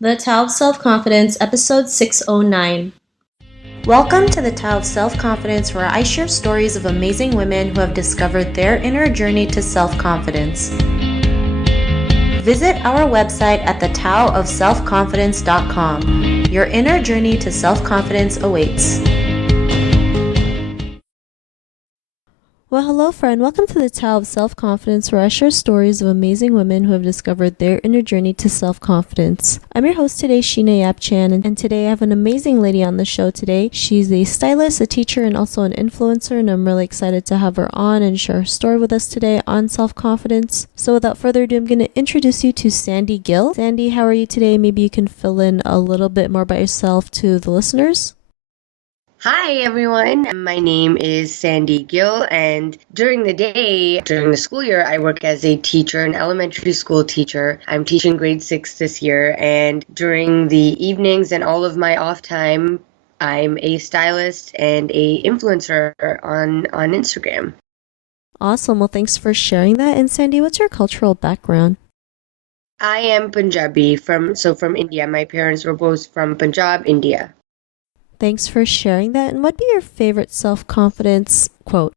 The Tao of Self-Confidence, episode 609. Welcome to the Tao of Self-Confidence, where I share stories of amazing women who have discovered their inner journey to self-confidence. Visit our website at thetaoofselfconfidence.com. Your inner journey to self-confidence awaits. Well, hello, friend. Welcome to the Tao of Self-Confidence, where I share stories of amazing women who have discovered their inner journey to self-confidence. I'm your host today, Sheena Yap-Chan, and today I have an amazing lady on the show today. She's a stylist, a teacher, and also an influencer, and I'm really excited to have her on and share her story with us today on self-confidence. So without further ado, I'm going to introduce you to Sandy Gill. Sandy, how are you today? Maybe you can fill in a little bit more about yourself to the listeners. Hi everyone, my name is Sandy Gill, and during the school year, I work as a teacher, an elementary school teacher. I'm teaching grade 6 this year, and during the evenings and all of my off time, I'm a stylist and a influencer on Instagram. Awesome. Well, thanks for sharing that. And Sandy, what's your cultural background? I am Punjabi from India. My parents were both from Punjab, India. Thanks for sharing that. And what'd be your favorite self-confidence quote?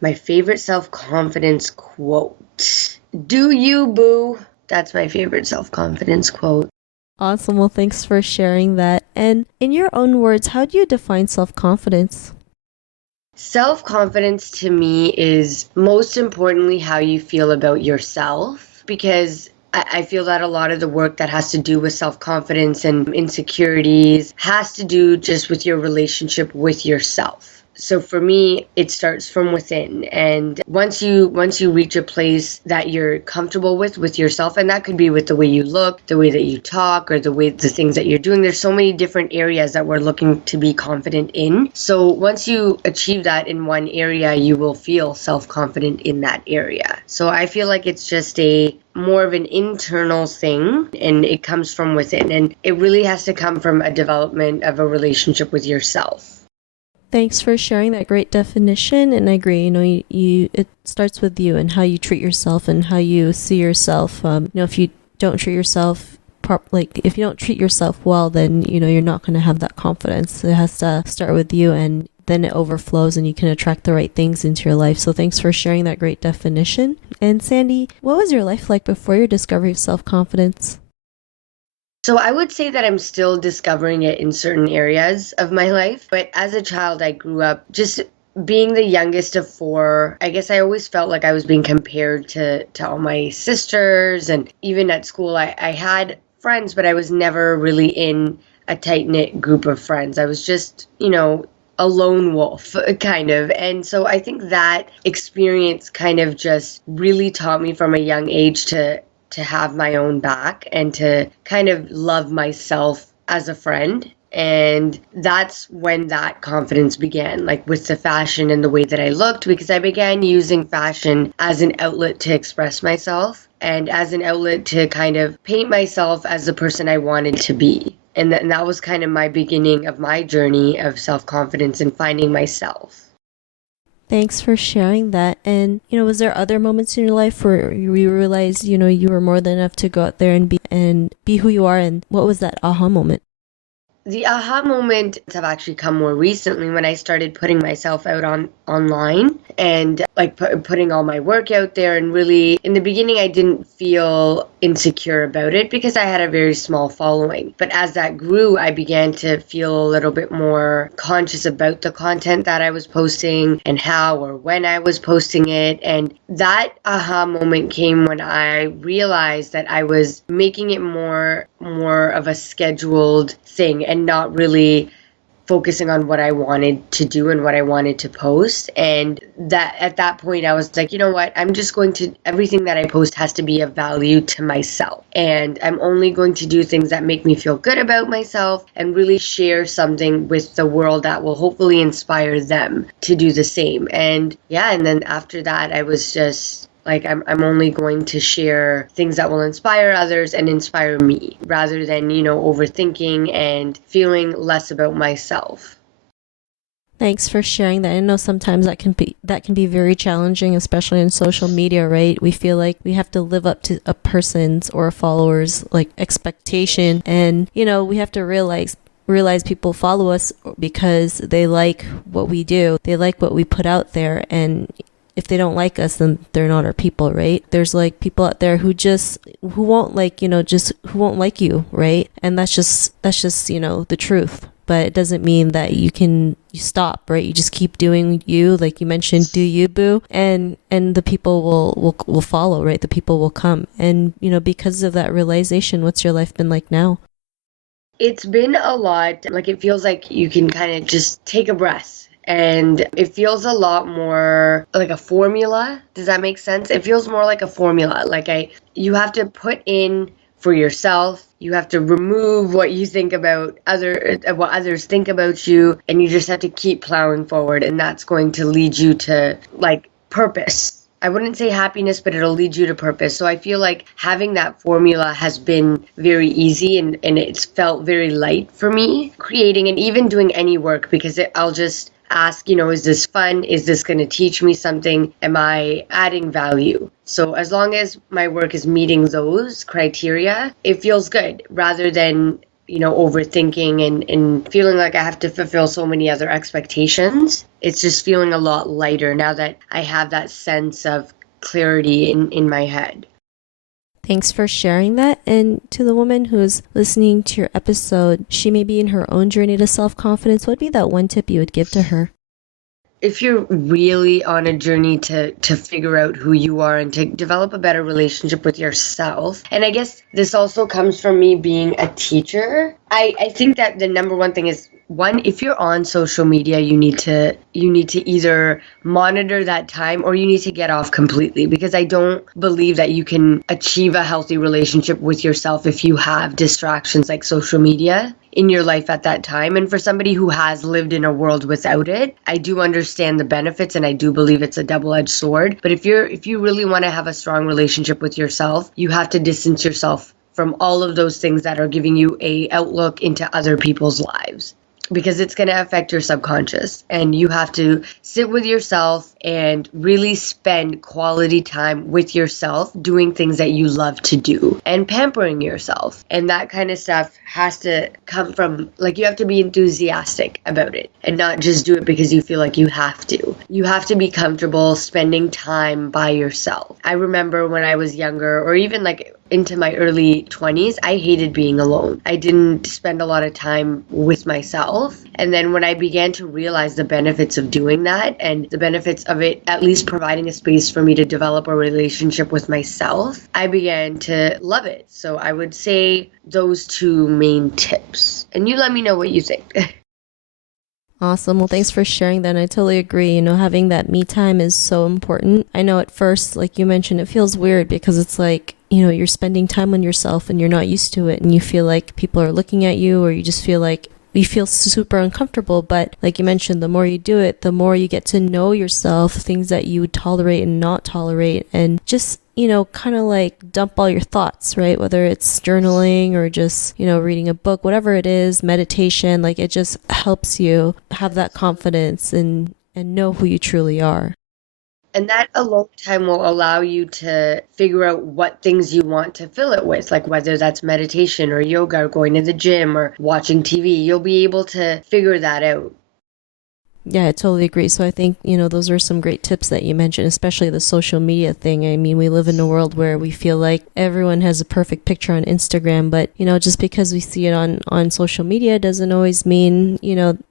My favorite self-confidence quote. Do you, boo? That's my favorite self-confidence quote. Awesome. Well, thanks for sharing that. And in your own words, how do you define self-confidence? Self-confidence to me is most importantly how you feel about yourself, because I feel that a lot of the work that has to do with self-confidence and insecurities has to do just with your relationship with yourself. So for me, it starts from within. And once you reach a place that you're comfortable with yourself, and that could be with the way you look, the way that you talk, or the things that you're doing. There's so many different areas that we're looking to be confident in. So once you achieve that in one area, you will feel self-confident in that area. So I feel like it's just more of an internal thing, and it comes from within, and it really has to come from a development of a relationship with yourself. Thanks for sharing that great definition, and I agree. It starts with you and how you treat yourself and how you see yourself. If you don't treat yourself if you don't treat yourself well, then you're not going to have that confidence. It has to start with you, and then it overflows and you can attract the right things into your life. So thanks for sharing that great definition. And Sandy, what was your life like before your discovery of self-confidence? So I would say that I'm still discovering it in certain areas of my life. But as a child, I grew up just being the youngest of four. I guess I always felt like I was being compared to all my sisters. And even at school, I had friends, but I was never really in a tight-knit group of friends. I was just, a lone wolf, kind of. And so I think that experience kind of just really taught me from a young age to have my own back and to kind of love myself as a friend. And that's when that confidence began, like with the fashion and the way that I looked, because I began using fashion as an outlet to express myself and as an outlet to kind of paint myself as the person I wanted to be. And that was kind of my beginning of my journey of self-confidence and finding myself. Thanks for sharing that. And, was there other moments in your life where you realized, you were more than enough to go out there and be who you are? And what was that aha moment? The aha moments have actually come more recently when I started putting myself out online and putting all my work out there. And really, in the beginning, I didn't feel insecure about it because I had a very small following. But as that grew, I began to feel a little bit more conscious about the content that I was posting and how or when I was posting it. And that aha moment came when I realized that I was making it more of a scheduled thing and not really focusing on what I wanted to do and what I wanted to post. And that at that point I was like, you know what, everything that I post has to be of value to myself. And I'm only going to do things that make me feel good about myself and really share something with the world that will hopefully inspire them to do the same. And then after that I was just like, I'm only going to share things that will inspire others and inspire me rather than, overthinking and feeling less about myself. Thanks for sharing that. I know sometimes that can be very challenging, especially in social media, right? We feel like we have to live up to a person's or a follower's like expectation, and we have to realize people follow us because they like what we do. They like what we put out there, and if they don't like us, then they're not our people, right? There's like people out there who won't like, who won't like you, right? And that's just, the truth. But it doesn't mean that you stop, right? You just keep doing you, like you mentioned, do you, boo, and the people will follow, right? The people will come, and because of that realization, what's your life been like now? It's been a lot. Like, it feels like you can kind of just take a breath. And it feels a lot more like a formula. Does that make sense? It feels more like a formula. You have to put in for yourself. You have to remove what you think about what others think about you, and you just have to keep plowing forward, and that's going to lead you to like purpose. I wouldn't say happiness, but it'll lead you to purpose. So I feel like having that formula has been very easy, and it's felt very light for me creating and even doing any work, because I'll just ask, is this fun? Is this going to teach me something? Am I adding value? So as long as my work is meeting those criteria, it feels good, rather than overthinking and feeling like I have to fulfill so many other expectations. It's just feeling a lot lighter now that I have that sense of clarity in my head. Thanks for sharing that. And to the woman who's listening to your episode, she may be in her own journey to self-confidence. What would be that one tip you would give to her? If you're really on a journey to figure out who you are and to develop a better relationship with yourself, and I guess this also comes from me being a teacher, I think that the number one thing is, one, if you're on social media, you need to either monitor that time or you need to get off completely, because I don't believe that you can achieve a healthy relationship with yourself if you have distractions like social media in your life at that time. And for somebody who has lived in a world without it, I do understand the benefits, and I do believe it's a double-edged sword. But if you really want to have a strong relationship with yourself, you have to distance yourself from all of those things that are giving you a outlook into other people's lives, because it's going to affect your subconscious, and you have to sit with yourself and really spend quality time with yourself doing things that you love to do and pampering yourself. And that kind of stuff has to come from, like, you have to be enthusiastic about it and not just do it because you feel like you have to. You have to be comfortable spending time by yourself. I remember when I was younger, or even like into my early 20s, I hated being alone. I didn't spend a lot of time with myself. And then when I began to realize the benefits of doing that, and the benefits of it at least providing a space for me to develop a relationship with myself, I began to love it. So I would say those two main tips. And you let me know what you think. Awesome. Well, thanks for sharing that. And I totally agree. Having that me time is so important. I know at first, like you mentioned, it feels weird because it's like, you're spending time on yourself and you're not used to it. And you feel like people are looking at you, or you just feel like you feel super uncomfortable. But like you mentioned, the more you do it, the more you get to know yourself, things that you would tolerate and not tolerate, and just kind of like dump all your thoughts, right? Whether it's journaling or just, reading a book, whatever it is, meditation, like it just helps you have that confidence and know who you truly are. And that alone time will allow you to figure out what things you want to fill it with, like whether that's meditation or yoga or going to the gym or watching TV. You'll be able to figure that out. Yeah, I totally agree. So I think, those are some great tips that you mentioned, especially the social media thing. I mean, we live in a world where we feel like everyone has a perfect picture on Instagram, but, just because we see it on social media doesn't always mean,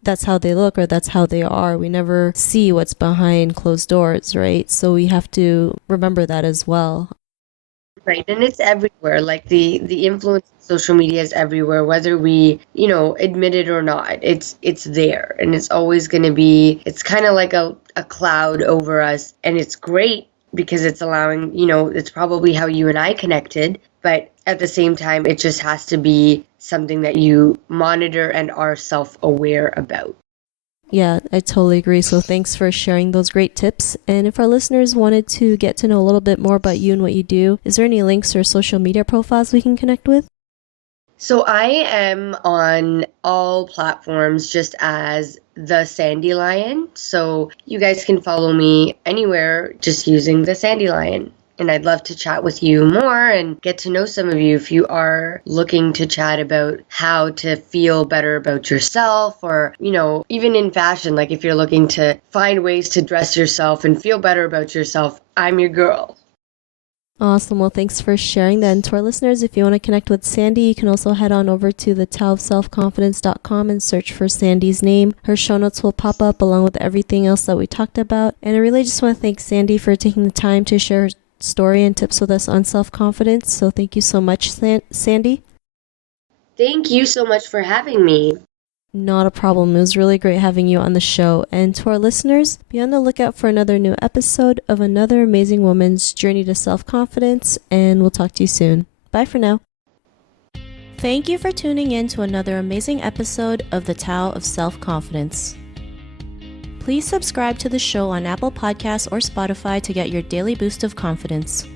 that's how they look or that's how they are. We never see what's behind closed doors, right? So we have to remember that as well. Right, and it's everywhere. Like the influence of social media is everywhere, whether we, admit it or not. It's there, and it's always going to be. It's kind of like a cloud over us, and it's great because it's allowing, it's probably how you and I connected, but at the same time, it just has to be something that you monitor and are self-aware about. Yeah, I totally agree. So thanks for sharing those great tips. And if our listeners wanted to get to know a little bit more about you and what you do, is there any links or social media profiles we can connect with? So I am on all platforms just as TheSandyLion. So you guys can follow me anywhere just using TheSandyLion. And I'd love to chat with you more and get to know some of you if you are looking to chat about how to feel better about yourself, or, even in fashion, like if you're looking to find ways to dress yourself and feel better about yourself, I'm your girl. Awesome. Well, thanks for sharing that. And to our listeners, if you want to connect with Sandy, you can also head on over to thetaoofselfconfidence.com and search for Sandy's name. Her show notes will pop up along with everything else that we talked about. And I really just want to thank Sandy for taking the time to share her story and tips with us on self-confidence. So thank you so much, Sandy. Thank you so much for having me. Not a problem. It was really great having you on the show. And to our listeners, be on the lookout for another new episode of another amazing woman's journey to self-confidence, and we'll talk to you soon. Bye for now. Thank you for tuning in to another amazing episode of The Tao of Self-Confidence. Please subscribe to the show on Apple Podcasts or Spotify to get your daily boost of confidence.